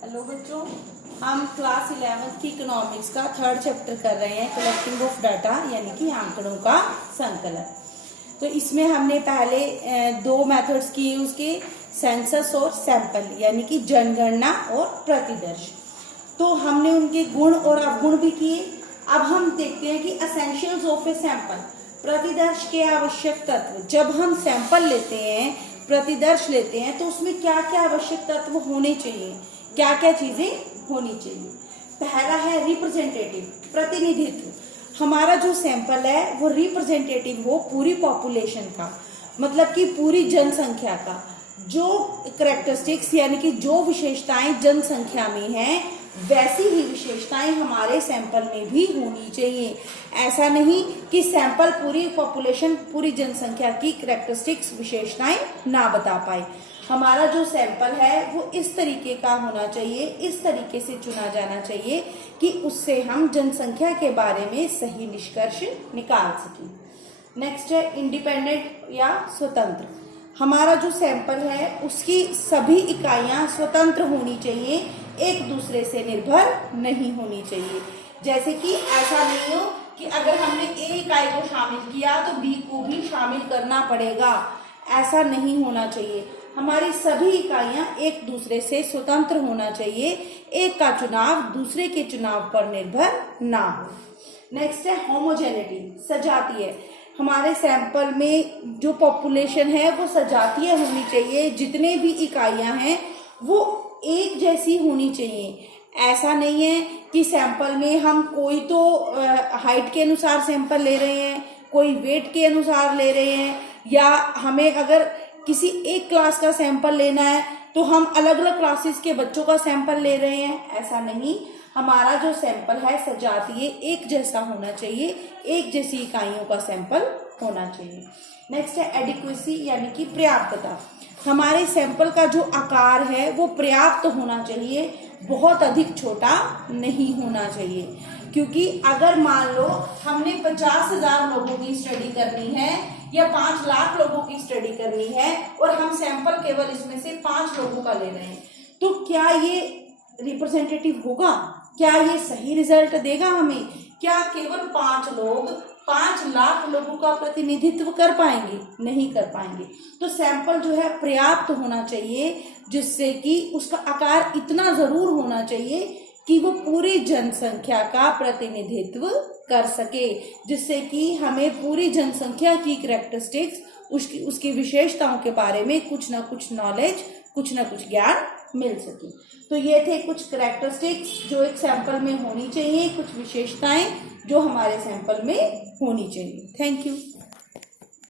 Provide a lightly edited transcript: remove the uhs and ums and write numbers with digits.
Hello बच्चों, हम class 11th की इकोनॉमिक्स का 3rd चैप्टर कर रहे हैं, कलेक्टिंग ऑफ डाटा यानी कि आंकड़ों का संकलन। तो इसमें हमने पहले दो मेथड्स किए उसके, सेंसस और सैंपल यानी कि जनगणना और प्रतिदर्श। तो हमने उनके गुण और अवगुण भी किए। अब हम देखते हैं कि एसेंशियल्स ऑफ ए सैंपल, प्रतिदर्श के आवश्यक तत्व। जब हम सैंपल लेते हैं, प्रतिदर्श लेते हैं, तो उसमें क्या क्या आवश्यक तत्व होने चाहिए, क्या क्या चीजें होनी चाहिए। पहला है रिप्रेजेंटेटिव, प्रतिनिधित्व। हमारा जो सैंपल है वो रिप्रेजेंटेटिव हो पूरी पॉपुलेशन का, मतलब कि पूरी जनसंख्या का। जो करेक्टरिस्टिक्स यानी कि जो विशेषताएं जनसंख्या में हैं, वैसी ही विशेषताएं हमारे सैंपल में भी होनी चाहिए। ऐसा नहीं कि सैंपल पूरी पॉपुलेशन, पूरी जनसंख्या की करेक्टरिस्टिक्स, विशेषताएं ना बता पाए। हमारा जो सैंपल है वो इस तरीके का होना चाहिए, इस तरीके से चुना जाना चाहिए कि उससे हम जनसंख्या के बारे में सही निष्कर्ष निकाल सकें। नेक्स्ट है इंडिपेंडेंट या स्वतंत्र। हमारा जो सैंपल है उसकी सभी इकाइयां स्वतंत्र होनी चाहिए, एक दूसरे से निर्भर नहीं होनी चाहिए। जैसे कि ऐसा नहीं हो कि अगर हमने ए इकाई को शामिल किया तो बी को भी शामिल करना पड़ेगा, ऐसा नहीं होना चाहिए। हमारी सभी इकाइयां एक दूसरे से स्वतंत्र होना चाहिए, एक का चुनाव दूसरे के चुनाव पर निर्भर ना हो। नेक्स्ट है होमोजेनिटी, सजातीय। हमारे सैंपल में जो पॉपुलेशन है वो सजातीय होनी चाहिए, जितने भी इकाइयां हैं वो एक जैसी होनी चाहिए। ऐसा नहीं है कि सैंपल में हम कोई तो हाइट के अनुसार सैंपल ले रहे हैं, कोई वेट के अनुसार ले रहे हैं, या हमें अगर किसी एक क्लास का सैंपल लेना है तो हम अलग अलग क्लासेस के बच्चों का सैंपल ले रहे हैं। ऐसा नहीं, हमारा जो सैंपल है सजातीय एक जैसा होना चाहिए, एक जैसी इकाइयों का सैंपल होना चाहिए। नेक्स्ट है एडिक्वेसी यानी कि पर्याप्तता। हमारे सैंपल का जो आकार है वो पर्याप्त होना चाहिए, बहुत अधिक छोटा नहीं होना चाहिए। क्योंकि अगर मान लो हमने 50,000 लोगों की स्टडी करनी है या 5 लाख लोगों की स्टडी करनी है और हम सैंपल केवल इसमें से 5 लोगों का ले रहे हैं, तो क्या ये रिप्रेजेंटेटिव होगा? क्या ये सही रिजल्ट देगा हमें? क्या केवल 5 लोग 5 लाख लोगों का प्रतिनिधित्व कर पाएंगे? नहीं कर पाएंगे। तो सैंपल जो है पर्याप्त होना चाहिए, जिससे कि उसका आकार इतना जरूर होना चाहिए कि वो पूरी जनसंख्या का प्रतिनिधित्व कर सके, जिससे कि हमें पूरी जनसंख्या की कैरेक्टरिस्टिक्स, उसकी विशेषताओं के बारे में कुछ ना कुछ नॉलेज, कुछ ना कुछ ज्ञान मिल सके। तो ये थे कुछ कैरेक्टरिस्टिक्स जो एक सैंपल में होनी चाहिए, कुछ विशेषताएं जो हमारे सैंपल में होनी चाहिए। Thank you.